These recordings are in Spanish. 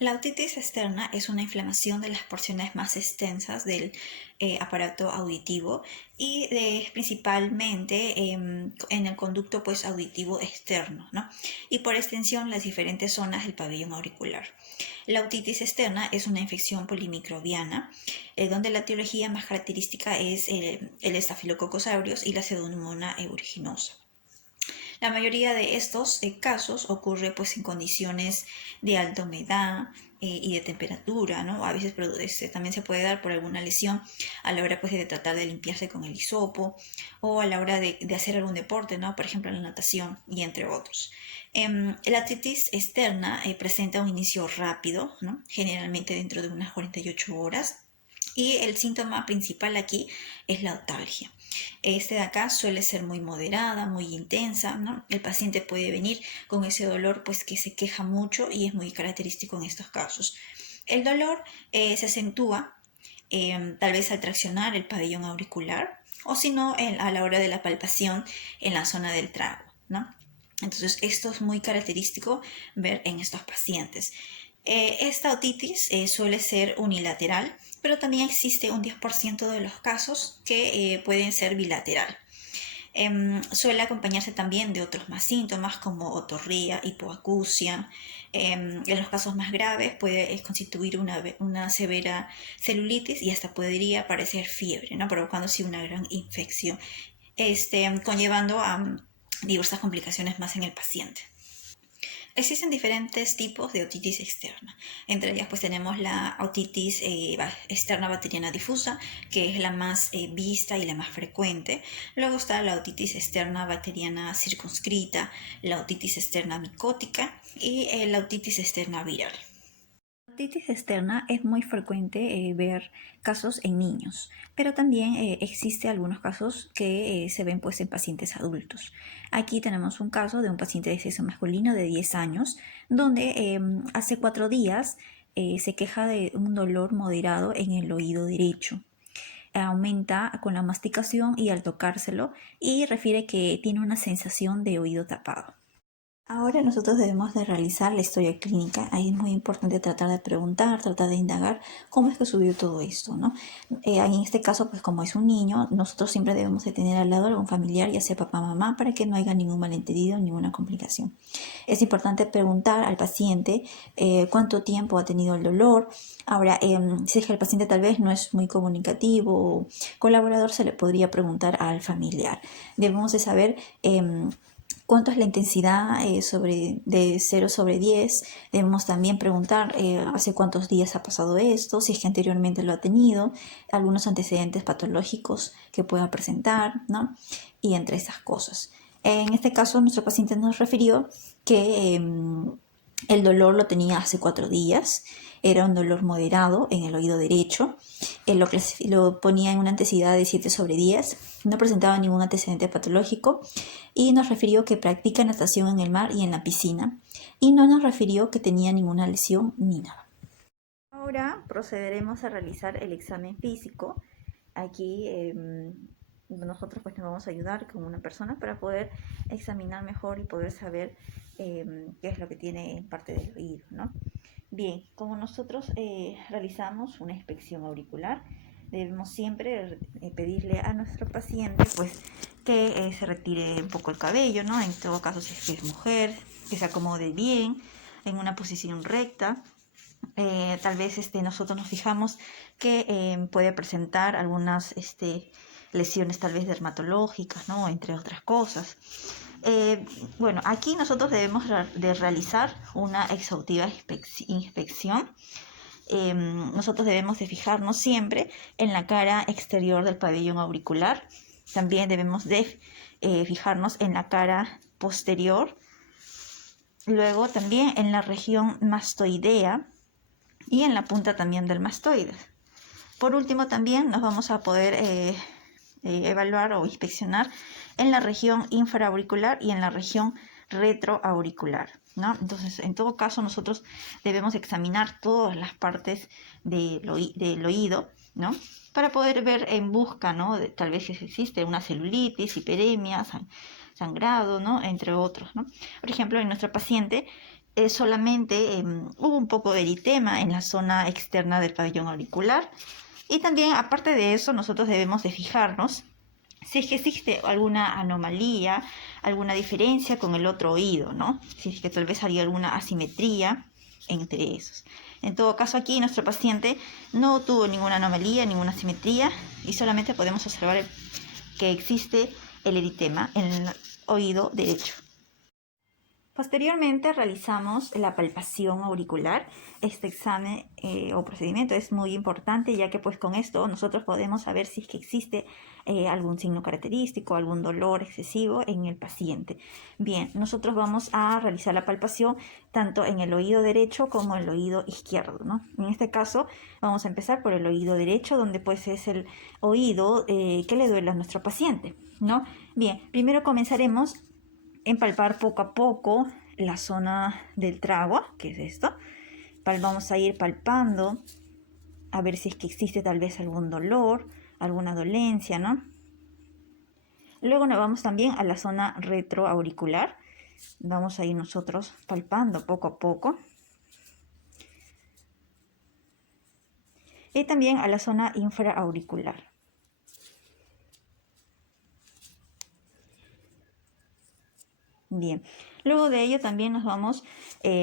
La otitis externa es una inflamación de las porciones más extensas del aparato auditivo y principalmente en el conducto pues, auditivo externo, ¿no? Y por extensión las diferentes zonas del pabellón auricular. La otitis externa es una infección polimicrobiana donde la etiología más característica es el Staphylococcus aureus y la Pseudomonas aeruginosa. La mayoría de estos casos ocurre pues en condiciones de alta humedad y de temperatura, ¿no? A veces también se puede dar por alguna lesión a la hora pues de tratar de limpiarse con el hisopo o a la hora de hacer algún deporte, ¿no? Por ejemplo la natación y entre otros. La otitis externa presenta un inicio rápido, ¿no? Generalmente dentro de unas 48 horas. Y el síntoma principal aquí es la otalgia. Este de acá suele ser muy moderada, muy intensa, ¿no? El paciente puede venir con ese dolor pues que se queja mucho y es muy característico en estos casos. El dolor se acentúa tal vez al traccionar el pabellón auricular o si no a la hora de la palpación en la zona del trago, ¿no? Entonces esto es muy característico ver en estos pacientes. Esta otitis suele ser unilateral, pero también existe un 10% de los casos que pueden ser bilateral. Suele acompañarse también de otros más síntomas como otorrea, hipoacusia. En los casos más graves puede constituir una severa celulitis y hasta podría aparecer fiebre, ¿no? Provocándose una gran infección, conllevando a diversas complicaciones más en el paciente. Existen diferentes tipos de otitis externa. Entre ellas pues tenemos la otitis externa bacteriana difusa, que es la más vista y la más frecuente. Luego está la otitis externa bacteriana circunscrita, la otitis externa micótica y la otitis externa viral. La otitis externa es muy frecuente ver casos en niños, pero también existe algunos casos que se ven pues en pacientes adultos. Aquí tenemos un caso de un paciente de sexo masculino de 10 años, donde hace 4 días se queja de un dolor moderado en el oído derecho. Aumenta con la masticación y al tocárselo y refiere que tiene una sensación de oído tapado. Ahora nosotros debemos de realizar la historia clínica. Ahí es muy importante tratar de preguntar, tratar de indagar cómo es que subió todo esto, ¿no? En este caso, pues como es un niño, nosotros siempre debemos de tener al lado algún familiar, ya sea papá o mamá, para que no haya ningún malentendido, ninguna complicación. Es importante preguntar al paciente cuánto tiempo ha tenido el dolor. Ahora, si es que el paciente tal vez no es muy comunicativo o colaborador, se le podría preguntar al familiar. Debemos de saber cuánto es la intensidad de 0 sobre 10. Debemos también preguntar hace cuántos días ha pasado esto, si es que anteriormente lo ha tenido, algunos antecedentes patológicos que pueda presentar, ¿no? Y entre esas cosas. En este caso, nuestro paciente nos refirió que el dolor lo tenía hace 4 días, era un dolor moderado en el oído derecho, lo ponía en una intensidad de 7 sobre 10, no presentaba ningún antecedente patológico y nos refirió que practica natación en el mar y en la piscina y no nos refirió que tenía ninguna lesión ni nada. Ahora procederemos a realizar el examen físico. Aquí nosotros pues nos vamos a ayudar con una persona para poder examinar mejor y poder saber qué es lo que tiene en parte del oído, ¿no? Bien, como nosotros realizamos una inspección auricular, debemos siempre pedirle a nuestro paciente pues que se retire un poco el cabello, ¿no? En todo caso, si es que es mujer, que se acomode bien, en una posición recta. Tal vez nosotros nos fijamos que puede presentar algunas lesiones tal vez dermatológicas, ¿no? Entre otras cosas. Bueno, aquí nosotros debemos de realizar una exhaustiva inspección. Nosotros debemos de fijarnos siempre en la cara exterior del pabellón auricular. También debemos de fijarnos en la cara posterior. Luego también en la región mastoidea y en la punta también del mastoide. Por último, también nos vamos a poder evaluar o inspeccionar en la región infraauricular y en la región retroauricular, ¿no? Entonces, en todo caso, nosotros debemos examinar todas las partes del oído, ¿no? Para poder ver en busca, ¿no? Tal vez si existe una celulitis, hiperemia, sangrado, ¿no? Entre otros, ¿no? Por ejemplo, en nuestra paciente solamente hubo un poco de eritema en la zona externa del pabellón auricular. Y también, aparte de eso, nosotros debemos de fijarnos si es que existe alguna anomalía, alguna diferencia con el otro oído, ¿no? Si es que tal vez hay alguna asimetría entre esos. En todo caso, aquí nuestro paciente no tuvo ninguna anomalía, ninguna asimetría, y solamente podemos observar que existe el eritema en el oído derecho. Posteriormente realizamos la palpación auricular. Este examen o procedimiento es muy importante, ya que pues con esto nosotros podemos saber si es que existe algún signo característico, algún dolor excesivo en el paciente. Bien, nosotros vamos a realizar la palpación tanto en el oído derecho como en el oído izquierdo, ¿no? En este caso vamos a empezar por el oído derecho, donde pues es el oído que le duele a nuestro paciente, ¿no? Bien, primero comenzaremos en palpar poco a poco la zona del trago, que es esto. Vamos a ir palpando a ver si es que existe tal vez algún dolor, alguna dolencia, ¿no? Luego nos vamos también a la zona retroauricular. Vamos a ir nosotros palpando poco a poco. Y también a la zona infraauricular. Bien, luego de ello también nos vamos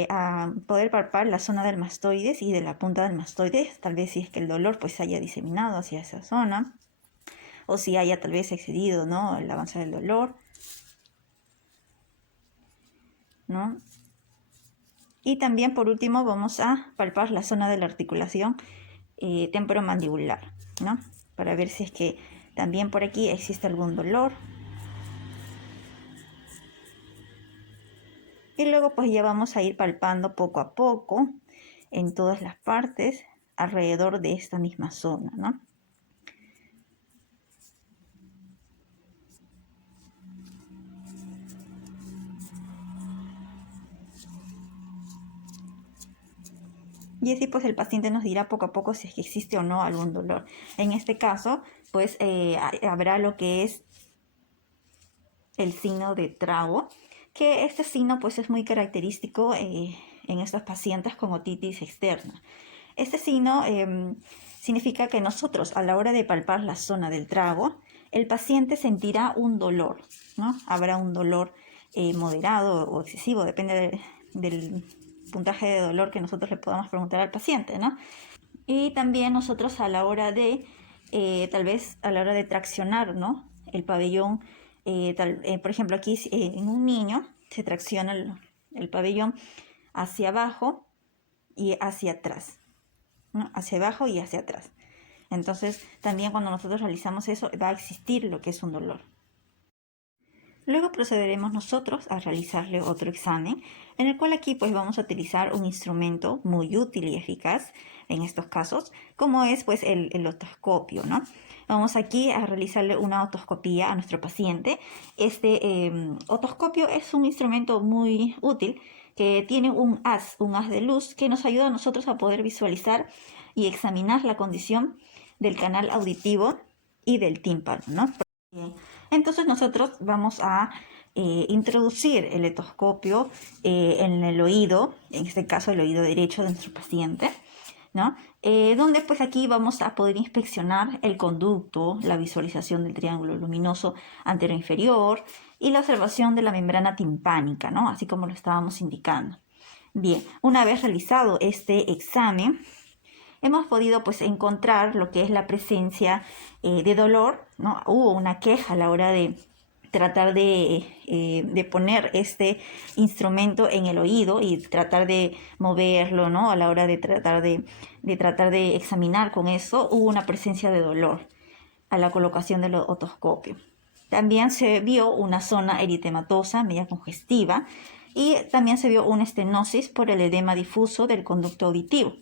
a poder palpar la zona del mastoides y de la punta del mastoides, tal vez si es que el dolor pues se haya diseminado hacia esa zona, o si haya tal vez excedido, ¿no?, el avance del dolor, ¿no? Y también por último vamos a palpar la zona de la articulación temporomandibular, ¿no?, para ver si es que también por aquí existe algún dolor. Y luego pues ya vamos a ir palpando poco a poco en todas las partes alrededor de esta misma zona, ¿no? Y así pues el paciente nos dirá poco a poco si es que existe o no algún dolor. En este caso pues habrá lo que es el signo de trago, que este signo pues es muy característico en estos pacientes con otitis externa. Este signo significa que nosotros a la hora de palpar la zona del trago, el paciente sentirá un dolor, ¿no? Habrá un dolor moderado o excesivo, depende del puntaje de dolor que nosotros le podamos preguntar al paciente, ¿no? Y también nosotros a la hora de, tal vez a la hora de traccionar, ¿no?, el pabellón, por ejemplo aquí en un niño se tracciona el pabellón hacia abajo y hacia atrás, ¿no?, hacia abajo y hacia atrás. Entonces también cuando nosotros realizamos eso va a existir lo que es un dolor. Luego procederemos nosotros a realizarle otro examen, en el cual aquí pues vamos a utilizar un instrumento muy útil y eficaz en estos casos, como es pues el otoscopio, ¿no? Vamos aquí a realizarle una otoscopía a nuestro paciente. Este otoscopio es un instrumento muy útil que tiene un haz de luz que nos ayuda a nosotros a poder visualizar y examinar la condición del canal auditivo y del tímpano, ¿no? Entonces nosotros vamos a introducir el otoscopio en el oído, en este caso el oído derecho de nuestro paciente, ¿no? Donde pues aquí vamos a poder inspeccionar el conducto, la visualización del triángulo luminoso anterior inferior y la observación de la membrana timpánica, ¿no?, así como lo estábamos indicando. Bien, una vez realizado este examen, hemos podido pues encontrar lo que es la presencia de dolor, ¿no? Hubo una queja a la hora de tratar de poner este instrumento en el oído y tratar de moverlo, ¿no? A la hora de tratar de examinar con eso, hubo una presencia de dolor a la colocación del otoscopio. También se vio una zona eritematosa, media congestiva, y también se vio una estenosis por el edema difuso del conducto auditivo.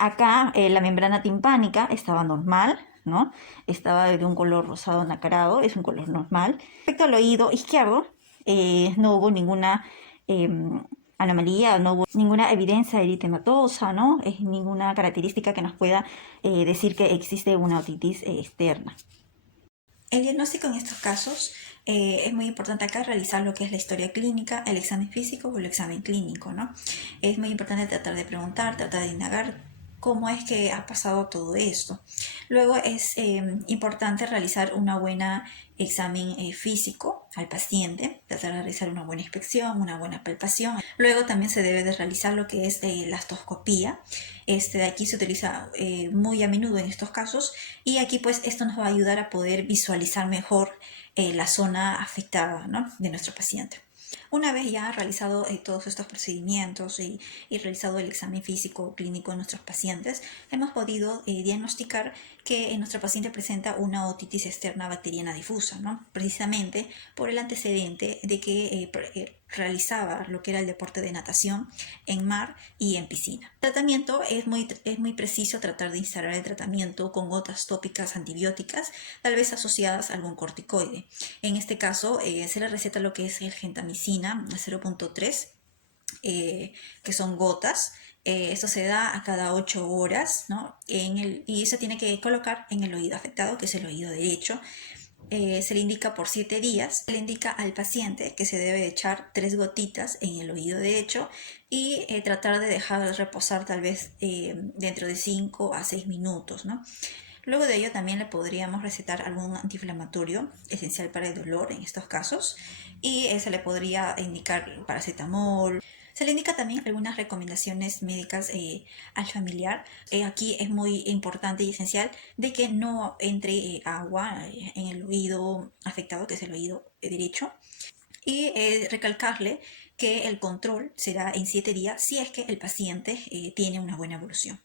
Acá la membrana timpánica estaba normal, ¿no? Estaba de un color rosado nacarado, es un color normal. Respecto al oído izquierdo, no hubo ninguna anomalía, no hubo ninguna evidencia eritematosa, ¿no? Ninguna característica que nos pueda decir que existe una otitis externa. El diagnóstico en estos casos Es muy importante acá realizar lo que es la historia clínica, el examen físico o el examen clínico, ¿no? Es muy importante tratar de preguntar, tratar de indagar cómo es que ha pasado todo esto. Luego es importante realizar una buena examen físico al paciente, tratar de realizar una buena inspección, una buena palpación. Luego también se debe de realizar lo que es la astoscopía. De aquí se utiliza muy a menudo en estos casos y aquí pues esto nos va a ayudar a poder visualizar mejor la zona afectada, ¿no?, de nuestro paciente. Una vez ya realizado todos estos procedimientos y realizado el examen físico clínico de nuestros pacientes, hemos podido diagnosticar que nuestro paciente presenta una otitis externa bacteriana difusa, ¿no?, precisamente por el antecedente de que realizaba lo que era el deporte de natación en mar y en piscina. El tratamiento es muy preciso tratar de instalar el tratamiento con gotas tópicas antibióticas, tal vez asociadas a algún corticoide. En este caso se le receta lo que es el gentamicina 0.3, que son gotas. Esto se da a cada 8 horas, ¿no? Y se tiene que colocar en el oído afectado, que es el oído derecho. Se le indica por 7 días. Se le indica al paciente que se debe echar 3 gotitas en el oído derecho y tratar de dejar reposar tal vez dentro de 5 a 6 minutos, ¿no? Luego de ello también le podríamos recetar algún antiinflamatorio esencial para el dolor en estos casos y se le podría indicar paracetamol. Se le indica también algunas recomendaciones médicas al familiar. Aquí es muy importante y esencial de que no entre agua en el oído afectado, que es el oído derecho. Y recalcarle que el control será en 7 días si es que el paciente tiene una buena evolución.